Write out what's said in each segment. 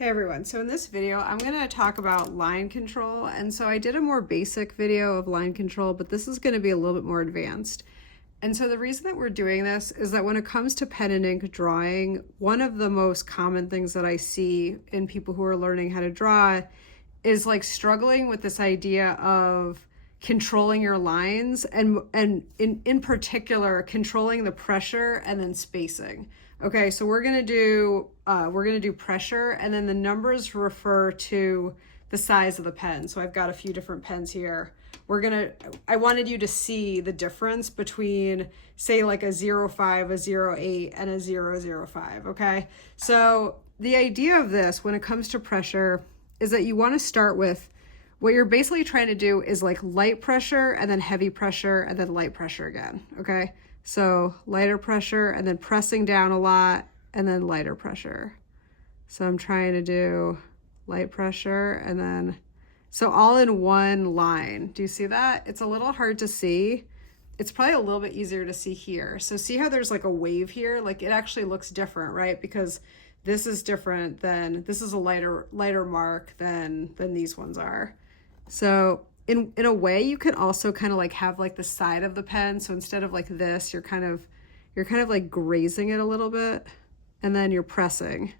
Hey everyone, so in this video I'm going to talk about line control, and so I did a more basic video of line control, but this is going to be a little bit more advanced. And so the reason that we're doing this is that when it comes to pen and ink drawing, one of the most common things that I see in people who are learning how to draw is like struggling with this idea of controlling your lines and in particular controlling the pressure and then spacing. Okay, so we're gonna do pressure, and then the numbers refer to the size of the pen. So I've got a few different pens here. I wanted you to see the difference between, say, like a 0.5, a 0.8, and a 0.05, okay? So the idea of this when it comes to pressure is that you want to start with, what you're basically trying to do is like light pressure and then heavy pressure and then light pressure again, okay? So lighter pressure and then pressing down a lot and then lighter pressure. So I'm trying to do light pressure and then, so all in one line. Do you see that? It's a little hard to see. It's probably a little bit easier to see here. So see how there's like a wave here? Like it actually looks different, right? Because this is different than, this is a lighter mark than these ones are. So in a way, you can also kind of like have like the side of the pen. So instead of like this, you're kind of like grazing it a little bit, and then you're pressing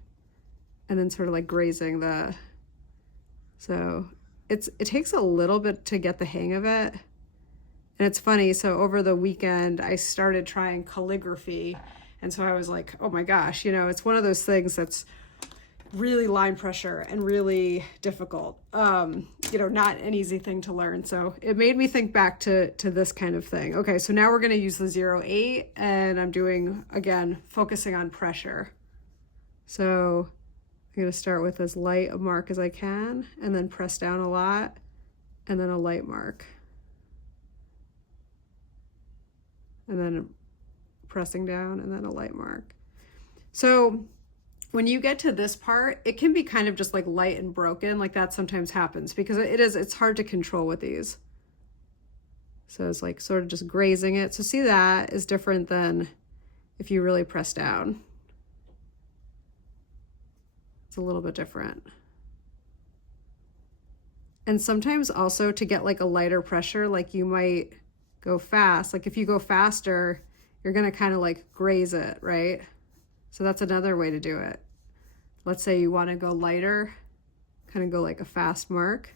and then sort of like grazing the, so it takes a little bit to get the hang of it. And it's funny. So over the weekend, I started trying calligraphy. And so I was like, oh my gosh, you know, it's one of those things that's really line pressure and really difficult, you know, not an easy thing to learn. So it made me think back to this kind of thing. Okay, so now we're going to use the 0.8, and I'm doing, again, focusing on pressure. So I'm going to start with as light a mark as I can, and then press down a lot, and then a light mark. And then pressing down, and then a light mark. So when you get to this part, it can be kind of just like light and broken, like that sometimes happens because it's hard to control with these. So it's like sort of just grazing it. So see, that is different than if you really press down. It's a little bit different. And sometimes also to get like a lighter pressure, like you might go fast. Like if you go faster, you're gonna kind of like graze it, right? So that's another way to do it. Let's say you want to go lighter, kind of go like a fast mark.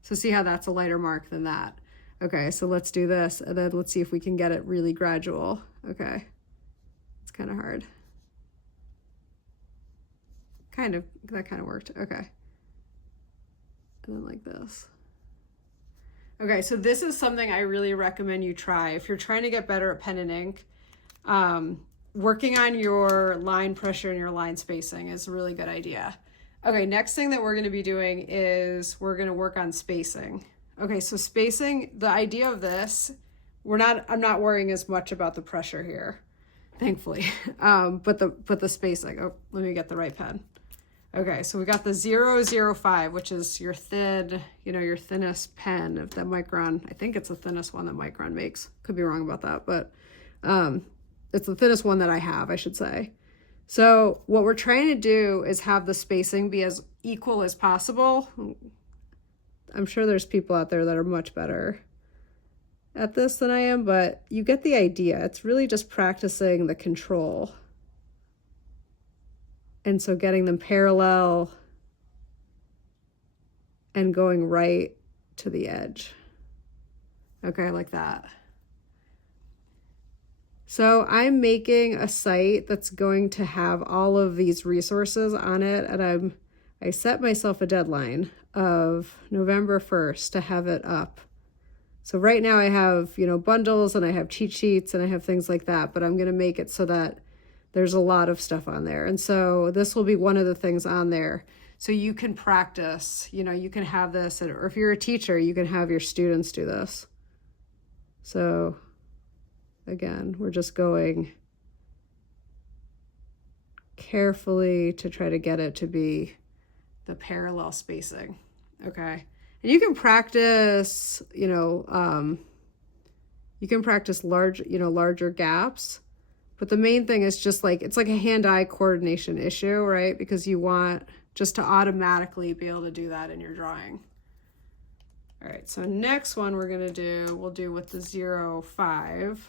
So see how that's a lighter mark than that. Okay, so let's do this, and then let's see if we can get it really gradual. Okay, it's kind of hard. That kind of worked. Okay. And then like this. Okay, so this is something I really recommend you try. If you're trying to get better at pen and ink, working on your line pressure and your line spacing is a really good idea. Okay, next thing that we're going to be doing is we're going to work on spacing. Okay, so spacing, the idea of this, I'm not worrying as much about the pressure here, thankfully, but the spacing. Oh, let me get the right pen. Okay, so we got the 0.05, which is your thin, you know, your thinnest pen of the Micron. I think it's the thinnest one that Micron makes. Could be wrong about that, but it's the thinnest one that I have, I should say. So what we're trying to do is have the spacing be as equal as possible. I'm sure there's people out there that are much better at this than I am, but you get the idea. It's really just practicing the control. And so getting them parallel and going right to the edge. Okay, like that. So I'm making a site that's going to have all of these resources on it, and I set myself a deadline of November 1st to have it up. So right now I have, you know, bundles and I have cheat sheets and I have things like that, but I'm going to make it so that there's a lot of stuff on there. And so this will be one of the things on there. So you can practice, you know, you can have this, or if you're a teacher, you can have your students do this. So again, we're just going carefully to try to get it to be the parallel spacing. Okay. And you can practice, you know, larger gaps, but the main thing is just like, it's like a hand-eye coordination issue, right? Because you want just to automatically be able to do that in your drawing. All right, so next one we'll do with the 0, 5.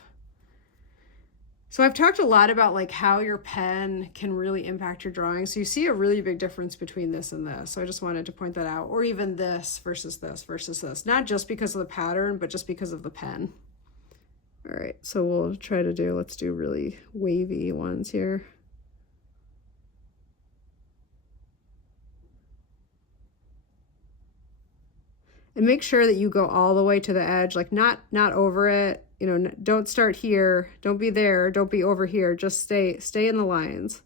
So I've talked a lot about like how your pen can really impact your drawing. So you see a really big difference between this and this. So I just wanted to point that out, or even this versus this versus this, not just because of the pattern, but just because of the pen. All right, so we'll try to let's do really wavy ones here. And make sure that you go all the way to the edge, like not over it. You know, don't start here, don't be there, don't be over here, just stay in the lines.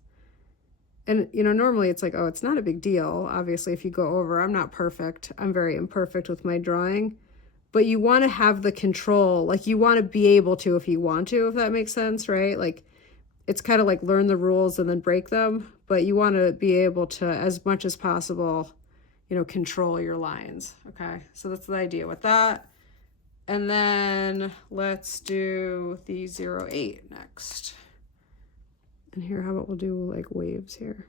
And, you know, normally it's like, oh, it's not a big deal. Obviously, if you go over, I'm not perfect. I'm very imperfect with my drawing. But you want to have the control, like you want to be able to if you want to, if that makes sense, right? Like it's kind of like learn the rules and then break them, but you want to be able to, as much as possible, you know, control your lines. Okay, so that's the idea with that. And then let's do the 0, 8 next. And here, how about we'll do like waves here.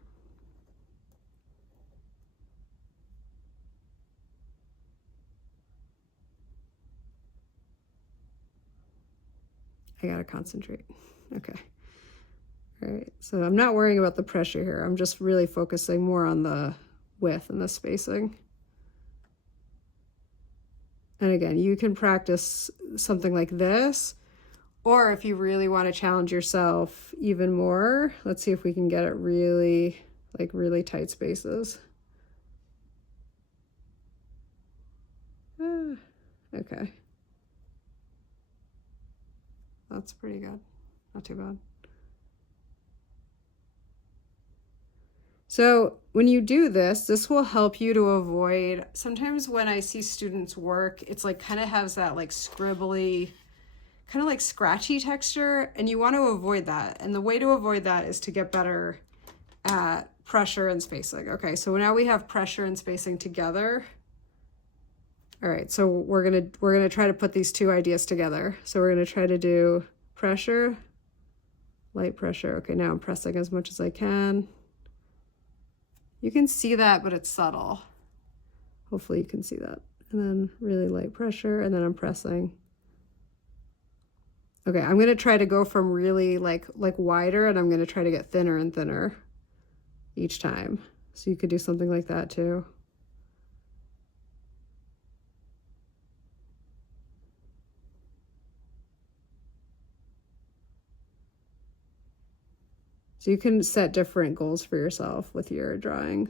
I gotta concentrate. Okay. All right, so I'm not worrying about the pressure here. I'm just really focusing more on the width and the spacing. And again, you can practice something like this, or if you really want to challenge yourself even more, let's see if we can get it really, like really tight spaces. Okay. That's pretty good. Not too bad. So when you do this, this will help you to avoid, sometimes when I see students work, it's like kind of has that like scribbly, kind of like scratchy texture, and you want to avoid that. And the way to avoid that is to get better at pressure and spacing. Okay, so now we have pressure and spacing together. All right, so we're gonna try to put these two ideas together. So we're gonna try to do pressure, light pressure. Okay, now I'm pressing as much as I can. You can see that, but it's subtle. Hopefully you can see that. And then really light pressure, and then I'm pressing. Okay, I'm gonna try to go from really like wider, and I'm gonna try to get thinner and thinner each time. So you could do something like that too. So you can set different goals for yourself with your drawing.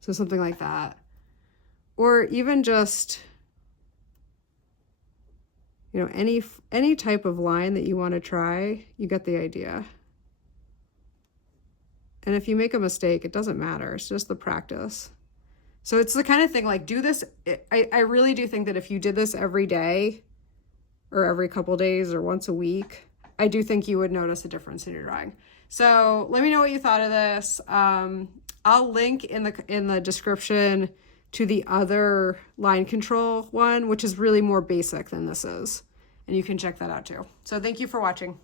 So something like that. Or even just, you know, any type of line that you want to try, you get the idea. And if you make a mistake, it doesn't matter. It's just the practice. So it's the kind of thing like do this. I really do think that if you did this every day, or every couple days, or once a week, I do think you would notice a difference in your drawing. So let me know what you thought of this. I'll link in the description to the other line control one, which is really more basic than this is. And you can check that out too. So thank you for watching.